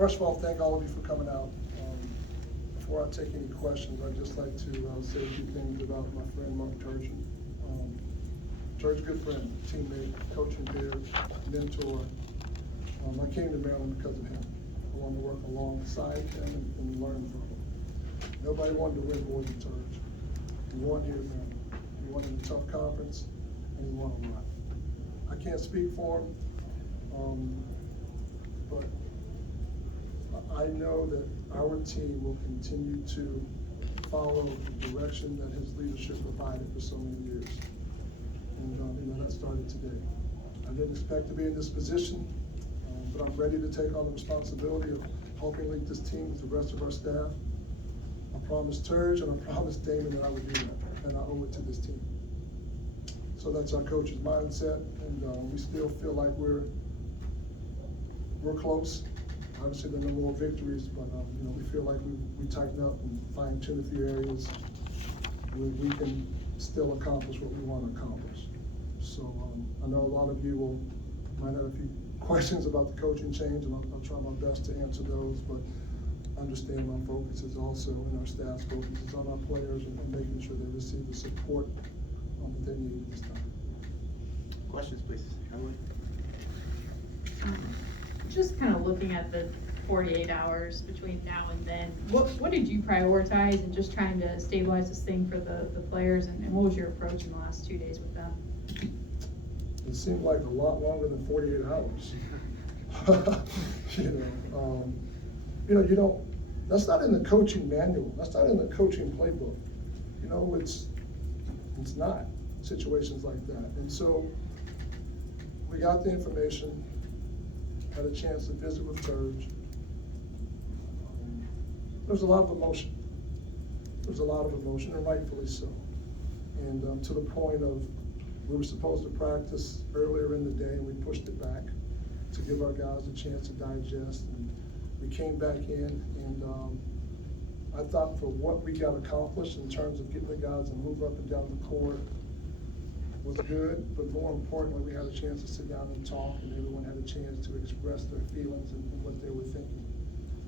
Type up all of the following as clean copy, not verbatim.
First of all, thank all of you for coming out. Before I take any questions, I'd just like to say a few things about my friend Mark Turgeon. Turgeon, good friend, teammate, coaching peer, mentor. I came to Maryland because of him. I wanted to work alongside him and learn from him. Nobody wanted to win more than Turgeon. He won here at Maryland. He won in a tough conference, and he won a lot. I can't speak for him, but I know that our team will continue to follow the direction that his leadership provided for so many years. And that started today. I didn't expect to be in this position, but I'm ready to take on the responsibility of helping lead this team with the rest of our staff. I promised Turge and I promised Damon that I would do that, and I owe it to this team. So that's our coach's mindset, and we still feel like we're close. Obviously, there are no more victories, but we feel like we tighten up and fine-tune a few areas where we can still accomplish what we want to accomplish. So I know a lot of you might have a few questions about the coaching change, and I'll try my best to answer those, but understand my focus is also, and our staff's focus is on our players and making sure they receive the support that they need at this time. Questions, please. Emily? Just kind of looking at the 48 hours between now and then, what did you prioritize in just trying to stabilize this thing for the players, and what was your approach in the last 2 days with them? It seemed like a lot longer than 48 hours. You don't, that's not in the coaching manual. That's not in the coaching playbook. It's not situations like that. And so we got the information, had a chance to visit with Turge. There's a lot of emotion. And rightfully so. And to the point of, we were supposed to practice earlier in the day, and we pushed it back to give our guys a chance to digest. And we came back in, and I thought for what we got accomplished in terms of getting the guys to move up and down the court was good, but more importantly, we had a chance to sit down and talk, and everyone had a chance to express their feelings and what they were thinking.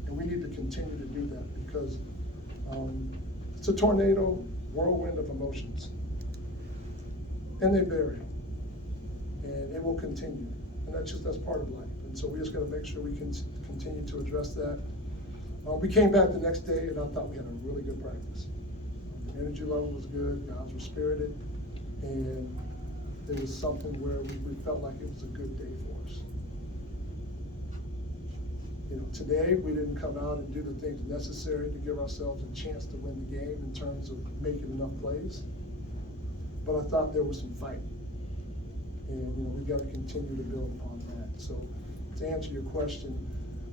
And we need to continue to do that because it's a tornado, whirlwind of emotions. And they vary, and it will continue. And that's part of life. And so we just gotta make sure we can continue to address that. We came back the next day, and I thought we had a really good practice. The energy level was good, guys were spirited, and there was something where we felt like it was a good day for us. Today we didn't come out and do the things necessary to give ourselves a chance to win the game in terms of making enough plays. But I thought there was some fight. And we've got to continue to build upon that. So to answer your question,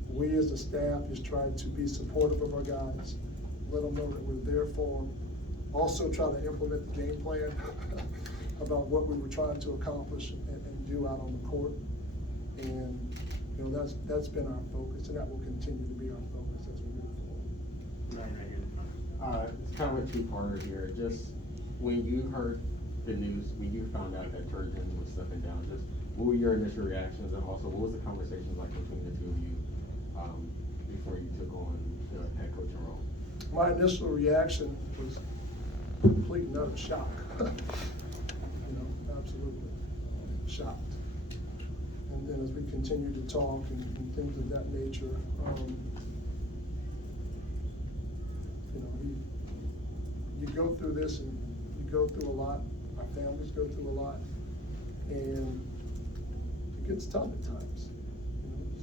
we as a staff just tried to be supportive of our guys, let them know that we're there for them. Also try to implement the game plan about what we were trying to accomplish and do out on the court. And that's been our focus, and that will continue to be our focus as we move forward. It's kind of a two-parter here. Just when you heard the news, when you found out that Turgeon was stepping down, just what were your initial reactions, and also what was the conversations like between the two of you before you took on the head coaching role? My initial reaction was complete and utter shock. Absolutely shocked. And then as we continued to talk and things of that nature, you go through this and you go through a lot. Our families go through a lot, and it gets tough at times.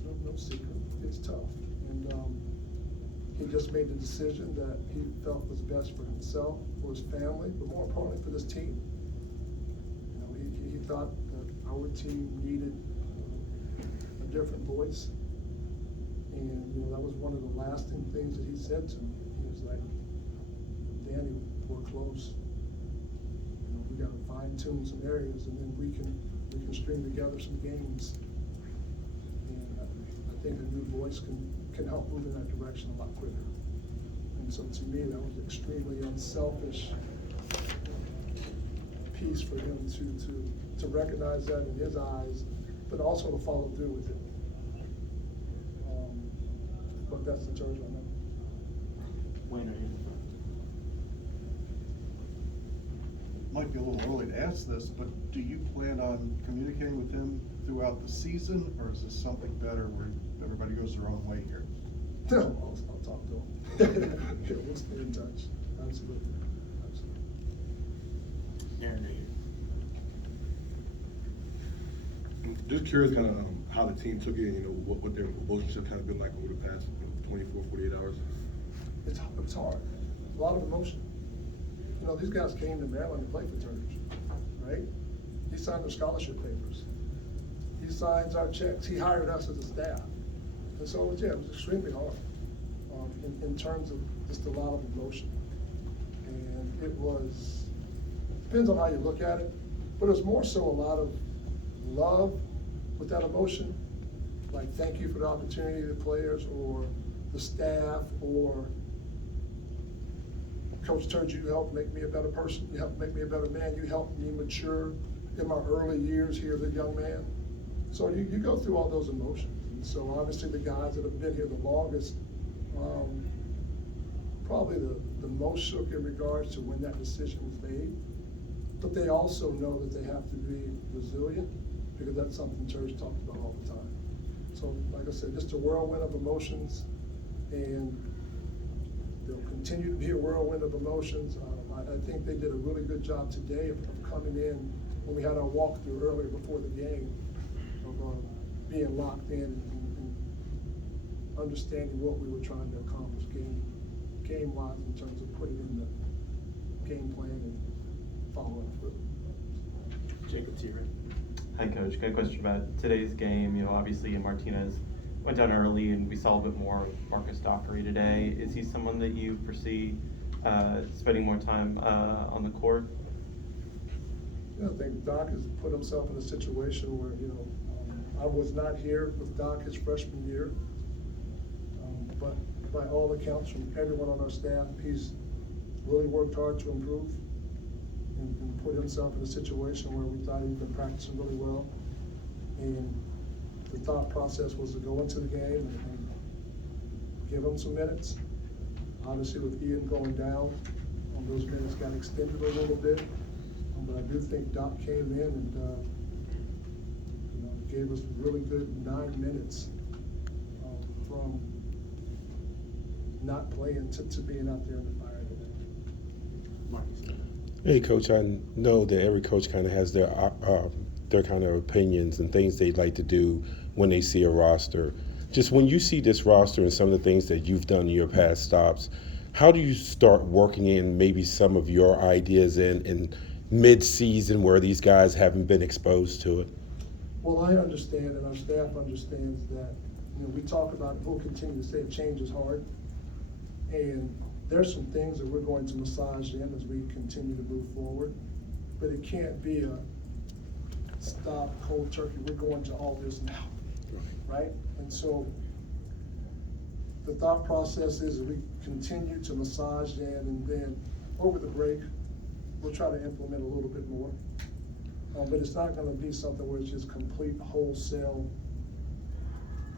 There's no secret. It gets tough. And he just made the decision that he felt was best for himself, for his family, but more importantly for this team. He thought that our team needed a different voice, and that was one of the lasting things that he said to me. He was like, "Danny, we're close. We got to fine-tune some areas, and then we can string together some games." And I think a new voice can help move in that direction a lot quicker. And so to me, that was extremely unselfish piece for him to recognize that in his eyes, but also to follow through with it. that's the Turge right now. Wayne, are you? Might be a little early to ask this, but do you plan on communicating with him throughout the season, or is this something better where everybody goes their own way here? No, I'll talk to him. Yeah, we'll stay in touch. Absolutely. Absolutely. Aaron, are you? Just curious kind of how the team took it, you know, what their relationship has been like over the past 24, 48 hours. It's hard. A lot of emotion. You know, these guys came to Maryland to play for Turge, right? He signed their scholarship papers. He signs our checks. He hired us as a staff. And so, yeah, it was extremely hard in terms of just a lot of emotion. And it was, depends on how you look at it, but it was more so a lot of love with that emotion. Like, thank you for the opportunity, the players or the staff, or Coach Turge, you helped make me a better person. You helped make me a better man. You helped me mature in my early years here as a young man. So you go through all those emotions. And so obviously the guys that have been here the longest, probably the most shook in regards to when that decision was made. But they also know that they have to be resilient, because that's something Turge talked about all the time. So like I said, just a whirlwind of emotions, and there'll continue to be a whirlwind of emotions. I think they did a really good job today of coming in when we had our walkthrough earlier before the game, of being locked in and understanding what we were trying to accomplish game-wise in terms of putting in the game plan and following through. Jacob T. Hi, Coach. Got a question about today's game. You know, obviously Martinez went down early, and we saw a bit more of Marcus Dockery today. Is he someone that you foresee spending more time on the court? Yeah, I think Doc has put himself in a situation where, you know, I was not here with Doc his freshman year, but by all accounts from everyone on our staff, he's really worked hard to improve and put himself in a situation where we thought he'd been practicing really well. And the thought process was to go into the game and give him some minutes. Obviously, with Ian going down, those minutes got extended a little bit. But I do think Doc came in and you know, gave us really good 9 minutes from not playing to being out there in the fire today. Marcus. Hey, Coach, I know that every coach kind of has their kind of opinions and things they'd like to do when they see a roster. Just when you see this roster and some of the things that you've done in your past stops, how do you start working in maybe some of your ideas in mid-season where these guys haven't been exposed to it? Well, I understand, and our staff understands that, you know, we talk about, we'll continue to say change is hard. And there's some things that we're going to massage in as we continue to move forward. But it can't be a stop, cold turkey, we're going to all this now, right? And so the thought process is that we continue to massage in, and then over the break, we'll try to implement a little bit more. But it's not gonna be something where it's just complete wholesale,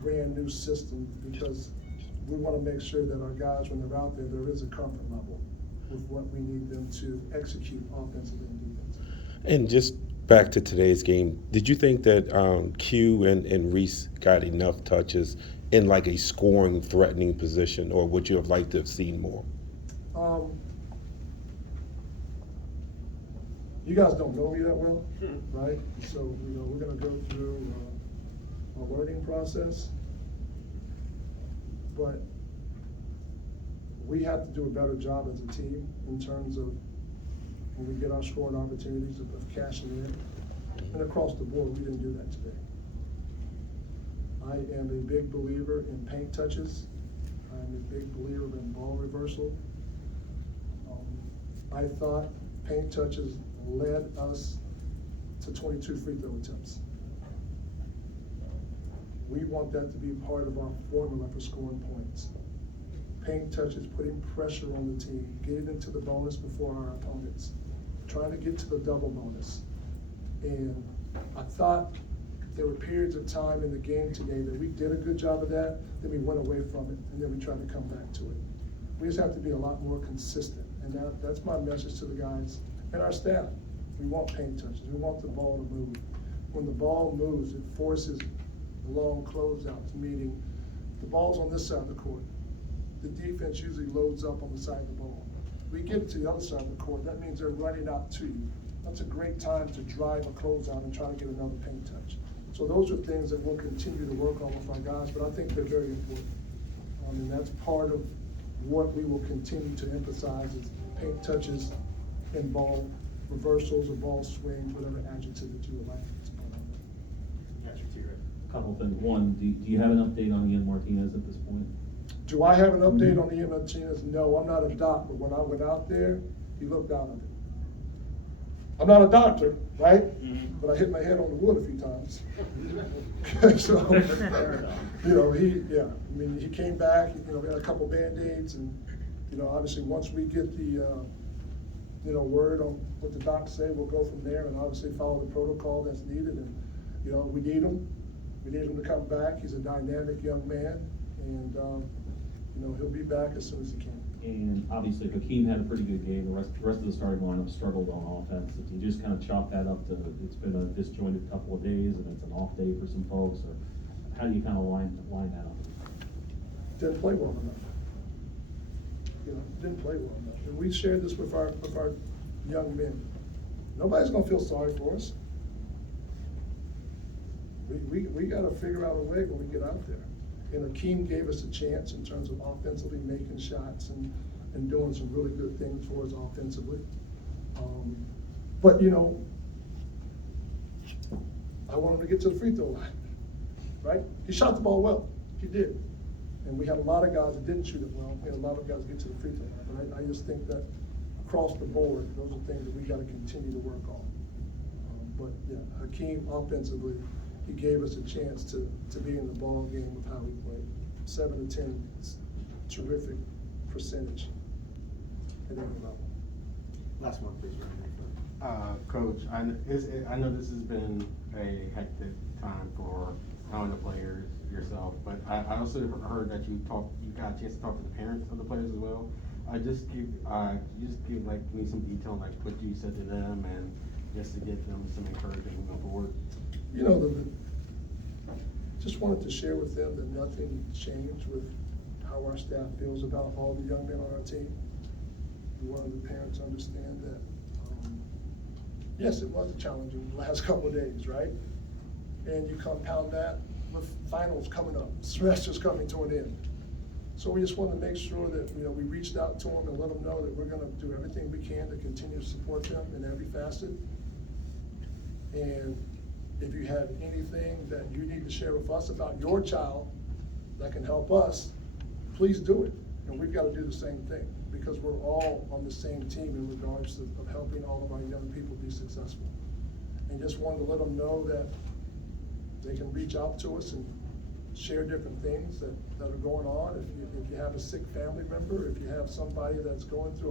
brand new system, because we wanna make sure that our guys, when they're out there, there is a comfort level with what we need them to execute offensively and defensively. And just back to today's game, did you think that Q and Reese got enough touches in like a scoring, threatening position, or would you have liked to have seen more? You guys don't know me that well, right? So, you know, we're gonna go through a learning process, but we have to do a better job as a team in terms of when we get our scoring opportunities of cashing in. And across the board, we didn't do that today. I am a big believer in paint touches. I'm a big believer in ball reversal. I thought paint touches led us to 22 free throw attempts. We want that to be part of our formula for scoring points. Paint touches, putting pressure on the team, getting into the bonus before our opponents, trying to get to the double bonus. And I thought there were periods of time in the game today that we did a good job of that, then we went away from it, and then we tried to come back to it. We just have to be a lot more consistent, and that's my message to the guys and our staff. We want paint touches, we want the ball to move. When the ball moves, it forces long closeouts, meaning the ball's on this side of the court. The defense usually loads up on the side of the ball. We get to the other side of the court, that means they're running out to you. That's a great time to drive a closeout and try to get another paint touch. So those are things that we'll continue to work on with our guys, but I think they're very important. And that's part of what we will continue to emphasize is paint touches and ball reversals or ball swings, whatever adjective that you would like. Patrick T. Couple things. One, do you have an update on Ian Martinez at this point? Do I have an update on Ian Martinez? No, I'm not a doctor. When I went out there, he looked out of it. I'm not a doctor, right? But I hit my head on the wood a few times. So, he came back, we had a couple Band-Aids and, obviously once we get the, word on what the docs say, we'll go from there and obviously follow the protocol that's needed. And, we need him. We need him to come back. He's a dynamic young man and, he'll be back as soon as he can. And obviously Hakeem had a pretty good game. The rest of the starting lineup struggled on offense. If you just kind of chalk that up to it's been a disjointed couple of days and it's an off day for some folks, or how do you kind of line that up? Didn't play well enough. Didn't play well enough. And we shared this with our young men. Nobody's gonna feel sorry for us. We gotta figure out a way when we get out there. And Hakeem gave us a chance in terms of offensively making shots and doing some really good things for us offensively. But I want him to get to the free throw line, right? He shot the ball well, he did. And we had a lot of guys that didn't shoot it well. We had a lot of guys get to the free throw line. But I just think that across the board, those are things that we gotta continue to work on. But yeah, Hakeem offensively, he gave us a chance to be in the ball game with how he played. 7 to 10, terrific percentage at every level. Last one, please, Ryan. Coach, I know this has been a hectic time for not only the players, yourself, but I also heard that you got a chance to talk to the parents of the players as well. Just give me some detail on like what you said to them and just to give them some encouragement moving forward. Just wanted to share with them that nothing changed with how our staff feels about all the young men on our team. We wanted the parents to understand that, yes, it was a challenging last couple of days, right? And you compound that with finals coming up, semester's coming to an end. So we just wanted to make sure that, we reached out to them and let them know that we're gonna do everything we can to continue to support them in every facet. And if you have anything that you need to share with us about your child that can help us, please do it. And we've got to do the same thing because we're all on the same team in regards of helping all of our young people be successful. And just wanted to let them know that they can reach out to us and share different things that are going on. If you have a sick family member, if you have somebody that's going through